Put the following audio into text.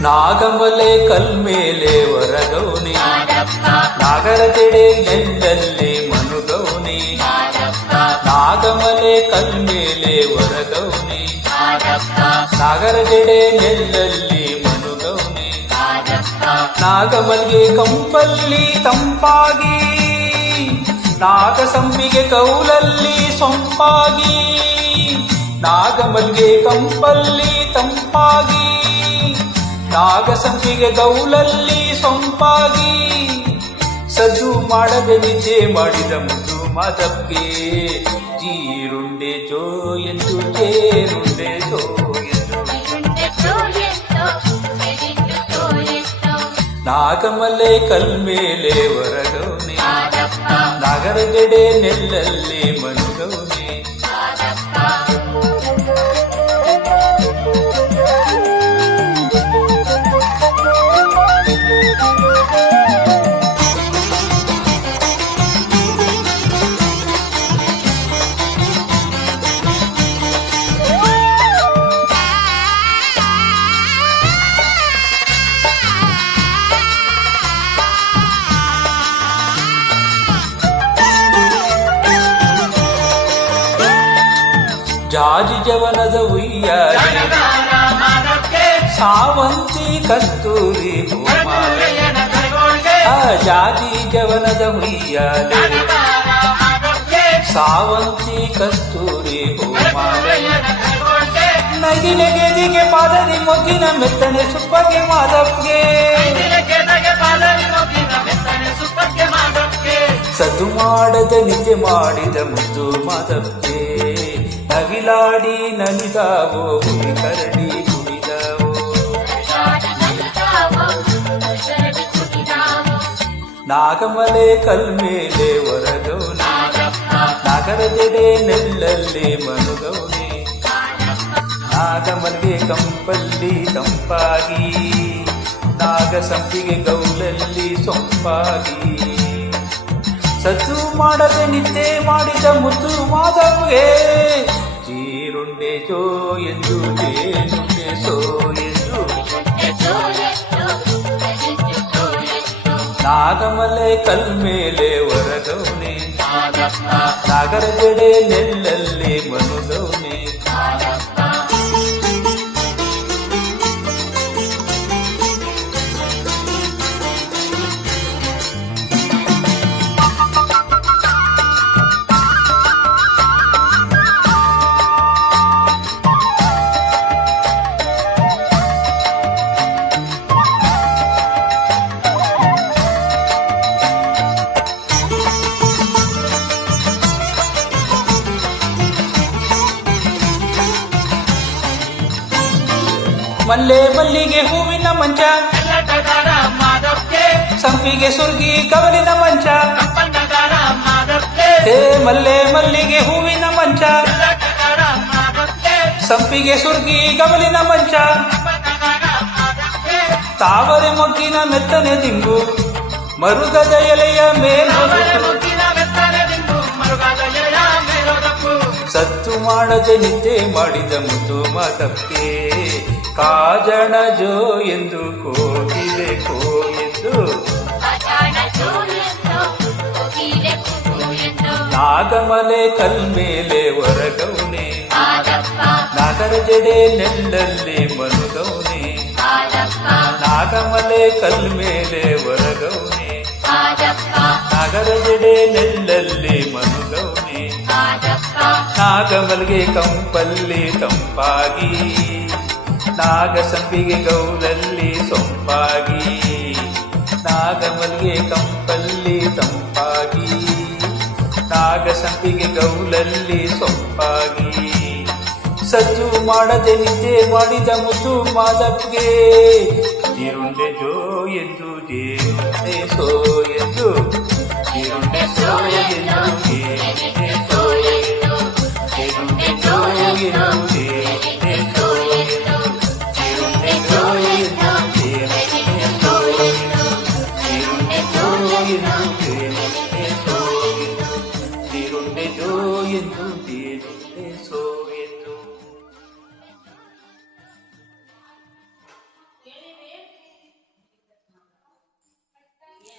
ನಾಗಮಲೆ ಕಲ್ಮೇಲೆ ಹೊರಗೌನಿ ನಾಗರ ಜಡೆ ನೆಲ್ಲಲ್ಲಿ ಮನುಗೌನಿ ನಾಗಮಲೆ ಕಲ್ಮೇಲೆ ಹೊರಗೌನಿ ನಾಗರ ಜಡೆ ನೆಲ್ಲಲ್ಲಿ ಮನುಗೌನಿ ನಾಗಮಲ್ಗೆ ಕಂಪಲ್ಲಿ ತಂಪಾಗಿ ನಾಗಸಂಪಿಗೆ ಕೌಲಲ್ಲಿ ಸೊಂಪಾಗಿ ನಾಗಮಲ್ಗೆ ಕಂಪಲ್ಲಿ ತಂಪಾಗಿ ನಾಗಸಂಪಿಗೆ ಗೌಲಲ್ಲಿ ಸೊಂಪಾಗಿ ಸದ್ದು ಮಾಡದೆ ನಿದ್ದೆ ಮಾಡಿದ ಮುದ್ದು ಮಾದಪ್ಗೆ ಜೀರುಂಡೆ ಜೋ ಎಂದು ಜೇರುಂಡೆ ಜೋ ಎಂದು ನಾಗಮಲೆ ಕಲ್ಮೇಲೆ ಹೊರಗೌನಿ ನಾಗರ ಜಡೆ ನೆಲ್ಲಲ್ಲಿ ಮನುಗೌನಿ ಜಾಜಿ ಜವನದ ಉಯ್ಯಾಲೆ ಸಾವಂತಿ ಕಸ್ತೂರಿ ಹೂಮಾಲೆ ಜಾಜಿ ಜವನದ ಉಯ್ಯಾಲೆ ಸಾವಂತಿ ಕಸ್ತೂರಿ ಹೂಮಾಲೆ ನಗಿಲೆಗೆದಿಗೆ ಪಾದರಿ ಮೊಗ್ಗಿನ ಮೆತ್ತನೆ ಸುಪ್ಪಗೆ ಮಾದಪ್ಗೆ ಸದ್ದು ಮಾಡದ ನಿದ್ದೆ ಮಾಡಿದ ಮುದ್ದು ಮಾದಪ್ಗೆ ನವಿಲಾಡಿ ನಲಿದಾವೋ ಹುಲಿ ಕರಡಿ ಕುಡಿದಾವೋ ನಾಗಮಲೆ ಕಲ್ಮೇಲೆ ಹೊರಗೌನಿ ನಾಗರ ಜಡೆ ನೆಲ್ಲಲ್ಲಿ ಮನುಗೌನಿ ನಾಗಮಲ್ಗೆ ಕಂಪಲ್ಲಿ ತಂಪಾಗಿ ನಾಗಸಂಪಿಗೆ ಗೌಲಲ್ಲಿ ಸೊಂಪಾಗಿ ಸದ್ದು ಮಾಡದೆ ನಿದ್ದೆ ಮಾಡಿದ ಮುದ್ದು ಮಾದವ್ಗೆ ಜೀರುಂಡೆ ಜೋ ಎಂದು ಜೇನುಂಡೆ ಸೋ ಎಂದು ನಾಗಮಲೆ ಕಲ್ಮೇಲೆ ಹೊರಗೌನಿ ನಾಗರ ಜಡೆ ನೆಲ್ಲಲ್ಲಿ ಮನುಗೌನಿ ಮಲ್ಲೆ ಮಲ್ಲಿಗೆ ಹೂವಿನ ಮಂಚ ಸಂಪಿಗೆ ಸುರ್ಗಿ ಕವಲಿನ ಮಂಚ ಹೇ ಮಲ್ಲೆ ಮಲ್ಲಿಗೆ ಹೂವಿನ ಮಂಚ ಸಂಪಿಗೆ ಸುರ್ಗಿ ಕವಲಿನ ಮಂಚ ತಾವರೆ ಮೊಗ್ಗಿನ ಮೆತ್ತನೆ ದಿಂಬು ಮರುಗದ ಎಲೆಯ ಮೇಲೊದಪು ಸತ್ತು ಮಾಡದೆ ನಿದ್ದೆ ಮಾಡಿದ ಮುದ್ದು ಮಾದಪ್ಗೆ ಕಾಜಣ ಜೋ ಎಂದು ಕೋಗಿಲೆ ಕೋ ಎಂದು ನಾಗಮಲೆ ಕಲ್ಮೇಲೆ ಹೊರಗೌನಿ ನಾಗರ ಜಡೆ ನೆಲ್ಲಲ್ಲಿ ಮನುಗೌನಿ ನಾಗಮಲೆ ಕಲ್ಮೇಲೆ ಹೊರಗೌನಿ ನಾಗರ ಜಡೆ ನೆಲ್ಲಲ್ಲಿ ಮನುಗೌನಿ ನಾಗಮಲ್ಗೆ ಕಂಪಲ್ಲಿ ತಂಪಾಗಿ ನಾಗಸಂಪಿಗೆ ಗೌಲಲ್ಲಿ ಸೊಂಪಾಗಿ ನಾಗಮಲ್ಗೆ ಕಂಪಲ್ಲಿ ತಂಪಾಗಿ ನಾಗಸಂಪಿಗೆ ಗೌಲಲ್ಲಿ ಸೊಂಪಾಗಿ ಸದ್ದು ಮಾಡದೆ ನಿದ್ದೆ ಮಾಡಿದ ಮುದ್ದು ಮಾದಪ್ಗೆ ಜೀರುಂಡೆ ಜೋ ಎಂದು ಜೇನುಂಡೆ ಸೋ ಎಂದು ಜೀರುಂಡೆ ಸೋ ಎಂದು ಜೇನುಂಡೆ ಸೋ ಎಂದು ಜೀರುಂಡೆ ಜೋ ಎಂದು ಜೇನುಂಡೆ ಸೋ ಎಂದು ಜೋ ಎಂದು